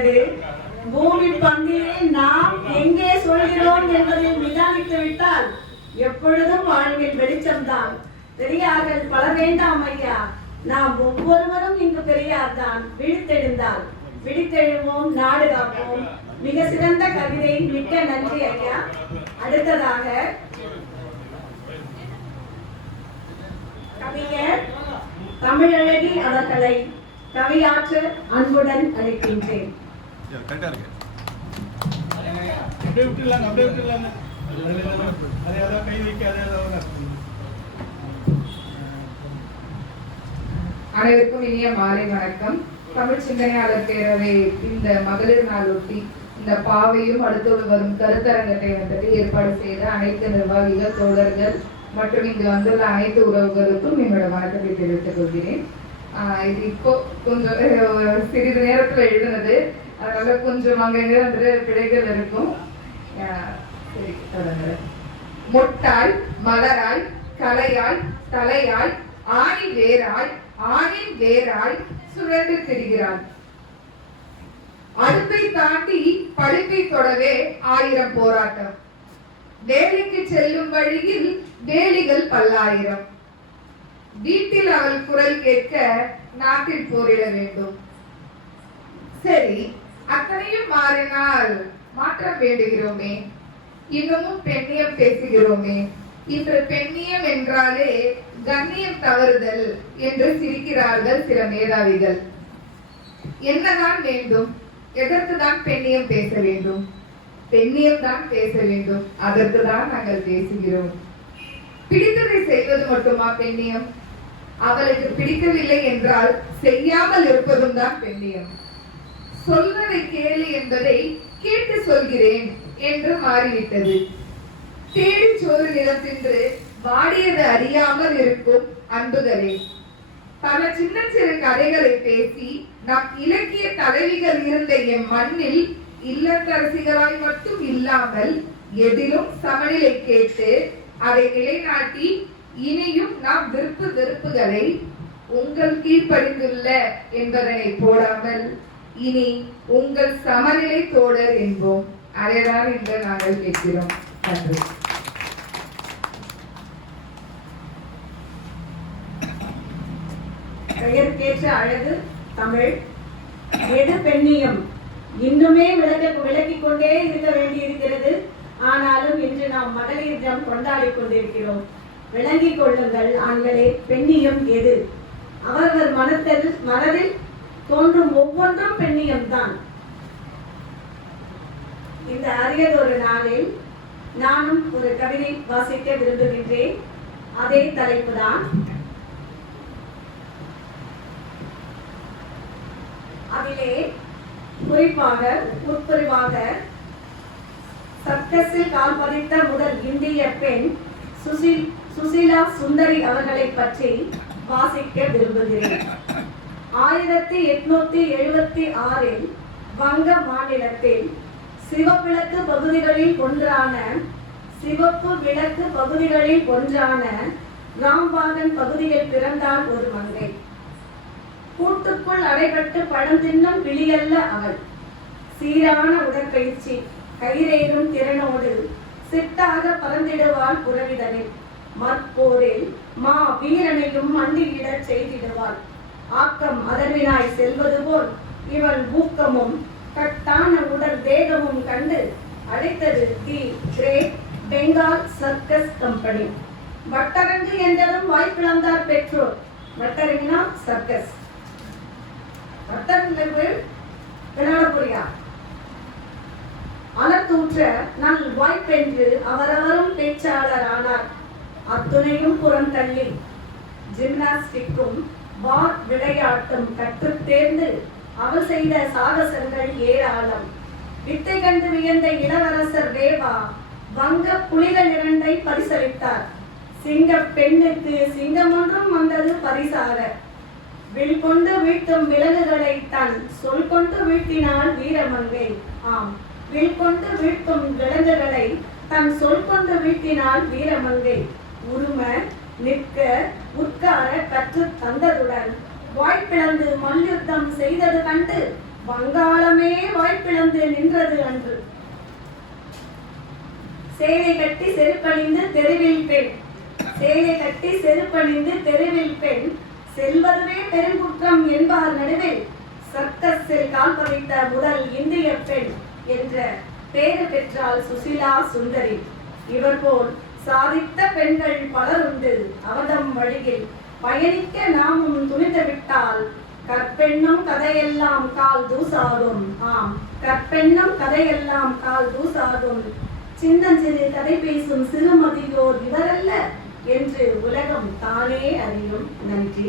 இருக்கிறது. பூமி பந்திலே நாம் எங்கே சொல்கிறோம் என்பதை நிதானித்து விட்டால் எப்பொழுதும் வாழ்வில் வெளிச்சம்தான். பெரியார்கள் பல வேண்டாம் ஐயா, நாம் ஒவ்வொருவரும் இங்கு பெரியார் தான். விழித்தெழுந்தால் விழித்தெழுவோம், நாடு காப்போம். மிக சிறந்த கவிதை, மிக்க நன்றி ஐயா. அடுத்ததாக கவிஞர் தமிழழகி அவர்களை கவியாற்ற அன்புடன் அழைக்கின்றேன். அனைவருக்கும் இனிய மாலை வணக்கம். தமிழ் சிந்தனையாளர் பேரவை இந்த மகளிர் நாளொட்டி இந்த பாவையும் அடுத்து வரும் கருத்தரங்கத்தை வந்துட்டு ஏற்பாடு செய்த அனைத்து நிர்வாகிகள், தோழர்கள் மற்றும் இங்கு வந்துள்ள அனைத்து உறவுகளுக்கும் என்னோட வணக்கத்தை தெரிவித்துக் கொள்கிறேன். இது இப்போ கொஞ்சம் சிறிது நேரத்தில் எழுதுனது, அதனால கொஞ்சம் அங்கங்க வந்துட்டு பிழைகள் இருக்கும். சரி, தொடங்குற. மொட்டாய், மலராய், கலையாய், தலையாய், ஆணி வேராய், ஆணின் வேராய் சுழன்று திரிகிறாள். அடுப்பை தாண்டி படிப்பை தொடவே 1000 போராட்டம். வேலைக்கு செல்லும் வழியில் வேலிகள் 1000. வீட்டில் அவள் குரல் கேட்க நாட்டில் போரிட வேண்டும். சரி, அத்தனையும் மாறினால் மாற்றம் வேண்டுகிறோமே, இன்னமும் பெண்ணியம் பேசுகிறோமே. இன்று பெண்ணியம் என்றாலே கண்ணியம் தவறுதல் என்று சிரிக்கிறார்கள் சில மேதாவிகள். என்னதான் வேண்டும்? எதற்குதான் பெண்ணியம் பேச வேண்டும்? பெண்ணியம் தான் பேச வேண்டும், அதற்கு தான் நாங்கள் பேசுகிறோம். பிடித்ததை செய்வது மட்டுமா பெண்ணியம்? அவளுக்கு பிடிக்கவில்லை என்றால் செய்யாமல் இருப்பதும் தான் பெண்ணியம். சொல்வதை கேளு என்பதை கேட்டு சொல்கிறேன் என்று மாறிவிட்டது. தேடி சோறு நிலம் தின்று வாடியது அறியாமல் இருக்கும் அன்புகளே, பல சின்ன சிறு கதைகளை பேசி நம் இலக்கிய தலைவிகள் இருந்த என் மண்ணில் இல்லத்தரசிகளாய் மட்டும் இல்லாமல் எதிலும் சமநிலை கேட்டு அதை நிலைநாட்டி இனியும் நாம் வெறுப்புகளை உங்கள் கீழ்ப்படிந்துள்ள என்பதனை போடாமல் இனி உங்கள் சமநிலை தோழர் என்போம். அதைதான் இன்று நாங்கள் கேட்கிறோம். நன்றி. பெயர்க்கேற்ற அழகு தமிழ். எது பெண்ணியம்? இன்னுமே விளக்கிக் கொண்டே இருக்க வேண்டியிருக்கிறது. ஆனாலும் இன்று நாம் மகளிர் தினம் கொண்டாடி கொண்டிருக்கிறோம். விளங்கிக் கொள்ளுங்கள் ஆண்களே, பெண்ணியம் எது? அவர்கள் மனதில் தோன்றும் ஒவ்வொன்றும் பெண்ணியம் தான். இந்த அரியதொரு நாளில் நானும் ஒரு கவிதை வாசிக்க விரும்புகின்றேன். அதே தலைப்பு தான். அதிலே குறிப்பாக உட்புரிவாக சர்க்கஸில் கால் பதித்த முதல் இந்திய பெண் சுசீலா சுந்தரி அவர்களை பற்றி வாசிக்க விரும்புகிறேன். 1876 வங்க மாநிலத்தில் சிவப்பு விளக்கு பகுதிகளில் ஒன்றான ராம்பாகன் பகுதியில் பிறந்தாள் ஒரு மங்கை. கூட்டுக்குள் அடைபட்டு பழம் தின்னும் விழியல்ல அவள். சீரான உடற்பயிற்சி, கயிறேறும் திறனோடு சிட்டாக பறந்திடுவாள் புறவிதனில். மற்போரில் மா வீரனையும் மண்டியிடச் செய்திடுவாள். ஆக்கம் அதர்வினாய் செல்வது போல் இவள் ஊக்கமும் கட்டான உடல் தேகமும் கண்டு அழைத்தது தி கிரேட் பெங்கால் சர்க்கஸ் கம்பெனி. வட்டரங்கு என்றதும் வாய்ப்பிழந்தார் பெற்றோர். வட்டரங்கினா சர்க்கஸ், வட்டரங்கு விளையாடப்புரியா அலத்தூற்ற நல் வாய்ப்பென்று அவரவரும் பேச்சாளர் ஆனார். அத்துணையும் புறம் தள்ளி ஜிம்னாஸ்டிக்கும் பார் விளையாட்டும் கற்று தேர்ந்து அவள் செய்த சாகசங்கள் ஏராளம். வித்தை கண்டு வியந்த இளவரசர் தேவா வங்க புலிகள் 2 பரிசளித்தார். சிங்க பெண்ணுக்கு சிங்கம் ஒன்றும் வந்தது பரிசாக. வில் கொண்டு வீட்டும் விலங்குகளை தன் சொல் கொண்டு வீழ்த்தினாள் வீரமங்கை. ஆம், வில் கொண்டு வீழ்த்தும் விலங்குகளை தன் சொல் கொண்டு வீழ்த்தினாள் வீரமங்கை. உரும நிற்க உட்கார கற்று தந்ததுடன் வாய்ப்பிழந்து மல்யுத்தம் செய்தது கண்டு வங்காளமே வாய்ப்பிழந்து நின்றது அன்று. சேலை கட்டி செருப்பணிந்து தெருவில் பெண், சேலை கட்டி செருப்பணிந்து தெருவில் பெண், செல்வதுவே பெருங்குற்றம் என்பார் நடுவில் சர்க்கஸில் கால் பதித்த முதல் இந்திய பெண் என்ற பேரு பெற்றால் சுசிலா சுந்தரி. இவர் போல் சாதித்த பெண்கள் பலருண்டு. அவதம் வழியில் பயணிக்க நாமும் துணிந்து விட்டால் கற்பெண்ணும் கதையெல்லாம் கால் தூசாகும். ஆம், கற்பெண்ணும் கதையெல்லாம் கால் தூசாகும். சின்னஞ்சிறு கதை பேசும் சிறுமதியோர் இவரல்ல என்று உலகம் தானே அறியும். நன்றி.